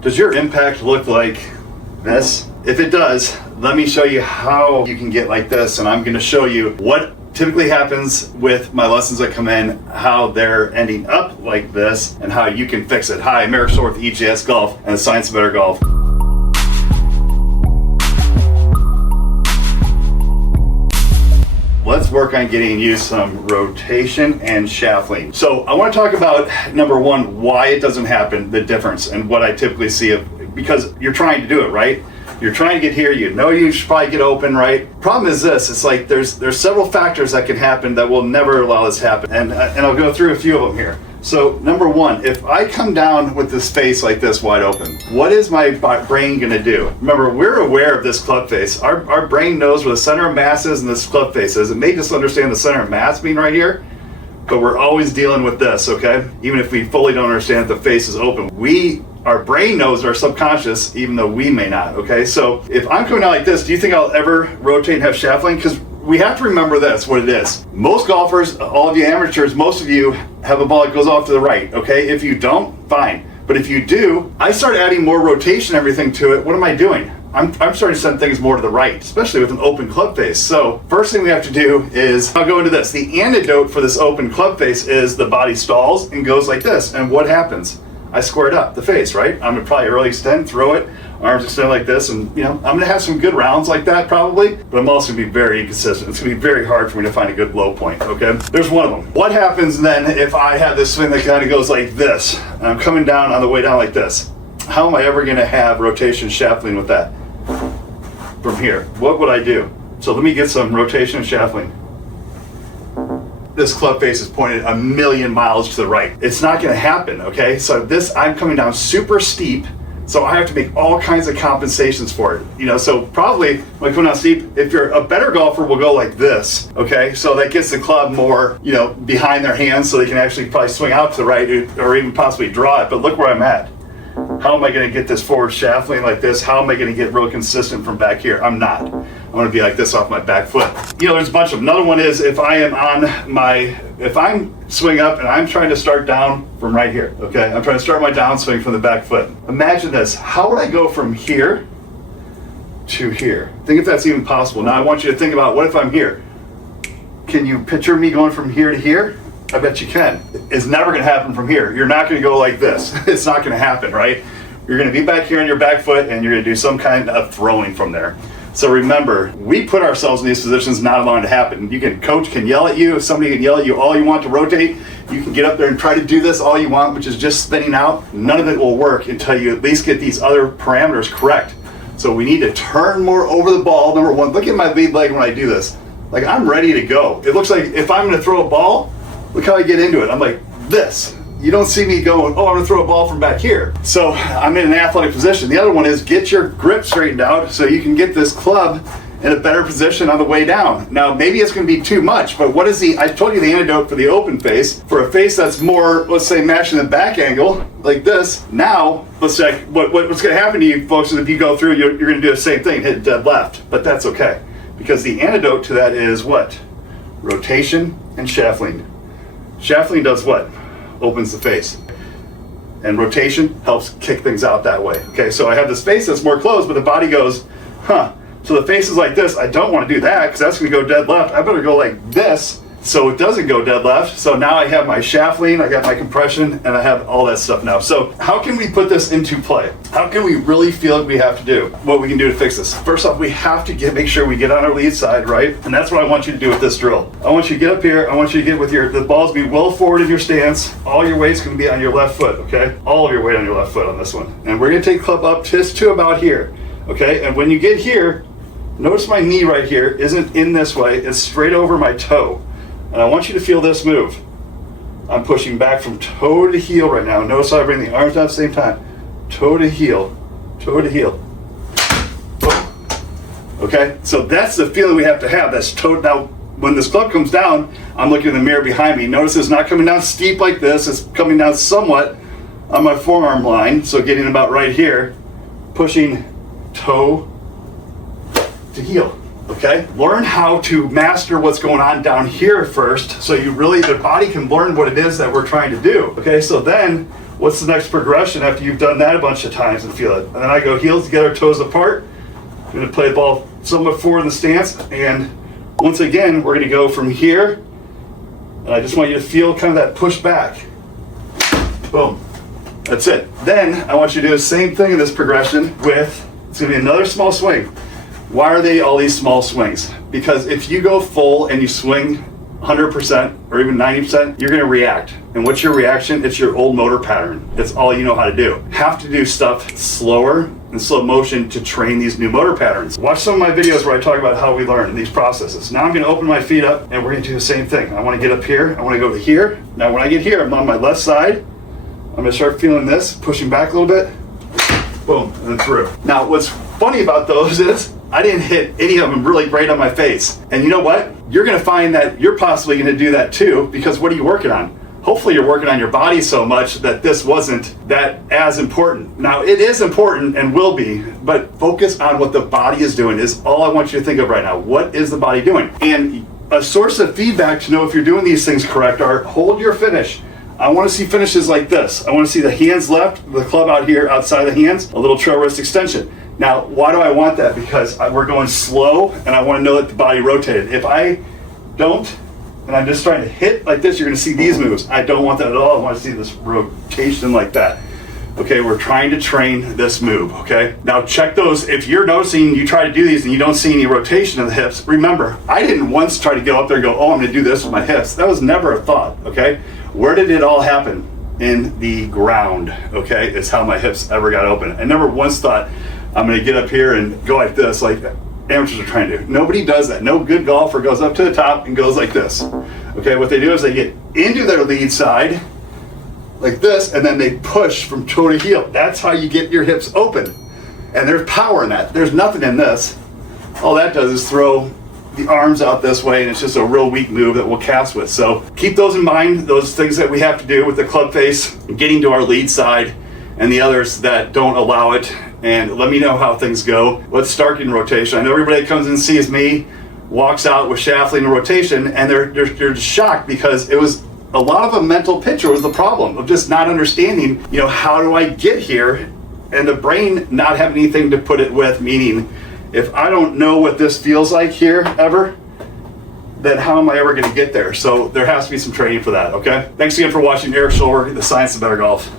Does your impact look like this? If it does, let me show you how you can get like this, and I'm going to show you what typically happens with my lessons that come in, how they're ending up like this, and how you can fix it. Hi, I'm Eric Soar with EJS Golf and the Science of Better Golf. Let's work on getting you some rotation and shaft lean. So I want to talk about, number one, why it doesn't happen, the difference, and what I typically see because you're trying to do it, right? You're trying to get here, you know you should probably get open, right? Problem is this, it's like there's several factors that can happen that will never allow this to happen. And I'll go through a few of them here. So number one, if I come down with this face like this wide open, what is my brain gonna do? Remember, we're aware of this club face. Our brain knows where the center of mass is and this club face is. It may just understand the center of mass being right here, but we're always dealing with this, okay? Even if we fully don't understand that the face is open. Our brain knows our subconscious, even though we may not, okay? So if I'm coming out like this, do you think I'll ever rotate and have shaft length? Because we have to remember this, what it is. Most golfers, all of you amateurs, most of you have a ball that goes off to the right, okay? If you don't, fine. But if you do, I start adding more rotation, everything to it. What am I doing? I'm starting to send things more to the right, especially with an open club face. So first thing we have to do is, I'll go into this. The antidote for this open club face is the body stalls and goes like this. And what happens? I squared up the face, right? I'm gonna probably early extend, throw it, arms extend like this, and I'm gonna have some good rounds like that probably, but I'm also gonna be very inconsistent. It's gonna be very hard for me to find a good low point, okay? There's one of them. What happens then if I have this swing that kind of goes like this, and I'm coming down on the way down like this? How am I ever gonna have rotation shaft lean with that? From here, what would I do? So let me get some rotation and shaft lean. This club face is pointed a million miles to the right. It's not gonna happen, okay? So I'm coming down super steep, so I have to make all kinds of compensations for it. So probably when I come down steep, if you're a better golfer, will go like this, okay? So that gets the club more, behind their hands so they can actually probably swing out to the right or even possibly draw it, but look where I'm at. How am I gonna get this forward shaft lean like this? How am I gonna get real consistent from back here? I'm not. I'm gonna be like this off my back foot. There's a bunch of them. Another one is if I'm swing up and I'm trying to start down from right here, okay? I'm trying to start my downswing from the back foot. Imagine this, how would I go from here to here? Think if that's even possible. Now I want you to think about, what if I'm here? Can you picture me going from here to here? I bet you can. It's never gonna happen from here. You're not gonna go like this. It's not gonna happen, right? You're gonna be back here on your back foot and you're gonna do some kind of throwing from there. So remember, we put ourselves in these positions not allowing it to happen. Coach can yell at you, if somebody can yell at you all you want to rotate, you can get up there and try to do this all you want, which is just spinning out. None of it will work until you at least get these other parameters correct. So we need to turn more over the ball. Number one, look at my lead leg when I do this. Like, I'm ready to go. It looks like if I'm gonna throw a ball, look how I get into it. I'm like this. You don't see me going, oh, I'm gonna throw a ball from back here. So I'm in an athletic position. The other one is get your grip straightened out so you can get this club in a better position on the way down. Now, maybe it's gonna be too much, but I told you the antidote for the open face. For a face that's more, let's say, matching the back angle, like this. Now, let's say, what's gonna happen to you folks is if you go through, you're gonna do the same thing, hit dead left, but that's okay. Because the antidote to that is what? Rotation and shaft lean. Shaft lean does what? Opens the face. And rotation helps kick things out that way. Okay, so I have this face that's more closed, but the body goes, huh. So the face is like this. I don't want to do that because that's going to go dead left. I better go like this so it doesn't go dead left. So now I have my shaft lean, I got my compression, and I have all that stuff now. So how can we put this into play? How can we really feel like we have to do what we can do to fix this? First off, we have to make sure we get on our lead side, right? And that's what I want you to do with this drill. I want you to get up here. I want you to get with the balls be well forward in your stance. All your weight's going to be on your left foot, okay? All of your weight on your left foot on this one. And we're going to take club up just to about here, okay? And when you get here, notice my knee right here isn't in this way. It's straight over my toe. And I want you to feel this move. I'm pushing back from toe to heel right now. Notice how I bring the arms down at the same time. Toe to heel, toe to heel. Boom. Okay, so that's the feeling we have to have. That's toe. Now, when this club comes down, I'm looking in the mirror behind me. Notice it's not coming down steep like this. It's coming down somewhat on my forearm line. So getting about right here, pushing toe to heel. Okay, learn how to master what's going on down here first so the body can learn what it is that we're trying to do. Okay, so then what's the next progression after you've done that a bunch of times and feel it? And then I go heels together, toes apart. I'm gonna play the ball somewhat forward in the stance, and once again, we're gonna go from here, and I just want you to feel kind of that push back. Boom, that's it. Then I want you to do the same thing in this progression with, it's gonna be another small swing. Why are they all these small swings? Because if you go full and you swing 100% or even 90%, you're gonna react. And what's your reaction? It's your old motor pattern. It's all you know how to do. Have to do stuff slower in slow motion to train these new motor patterns. Watch some of my videos where I talk about how we learn in these processes. Now I'm gonna open my feet up and we're gonna do the same thing. I wanna get up here, I wanna go to here. Now when I get here, I'm on my left side. I'm gonna start feeling this, pushing back a little bit. Boom, and then through. Now what's funny about those is I didn't hit any of them really great on my face. And you know what? You're gonna find that you're possibly gonna do that too, because what are you working on? Hopefully you're working on your body so much that this wasn't that as important. Now it is important and will be, but focus on what the body is doing is all I want you to think of right now. What is the body doing? And a source of feedback to know if you're doing these things correct are hold your finish. I want to see finishes like this. I want to see the hands left, the club out here outside the hands, a little trail wrist extension. Now, why do I want that? Because we're going slow and I want to know that the body rotated. If I don't, and I'm just trying to hit like this, you're going to see these moves. I don't want that at all. I want to see this rotation like that. Okay, we're trying to train this move, okay? Now check those. If you're noticing you try to do these and you don't see any rotation of the hips, remember, I didn't once try to go up there and go, oh, I'm going to do this with my hips. That was never a thought, okay? Where did it all happen? In the ground, okay? It's how my hips ever got open. I never once thought I'm gonna get up here and go like this, like amateurs are trying to do. Nobody does that. No good golfer goes up to the top and goes like this. Okay, what they do is they get into their lead side, like this, and then they push from toe to heel. That's how you get your hips open. And there's power in that. There's nothing in this. All that does is throw the arms out this way, and it's just a real weak move that we'll cast with. So keep those in mind, those things that we have to do with the club face, getting to our lead side, and the others that don't allow it. And let me know how things go. Let's start getting rotation. I know everybody that comes in and sees me walks out with shaft lean and rotation, and they're just shocked because it was a lot of a mental picture was the problem of just not understanding, you know, how do I get here? And the brain not having anything to put it with, meaning if I don't know what this feels like here ever, then how am I ever going to get there? So there has to be some training for that, okay? Thanks again for watching Eric Schulwer, The Science of Better Golf.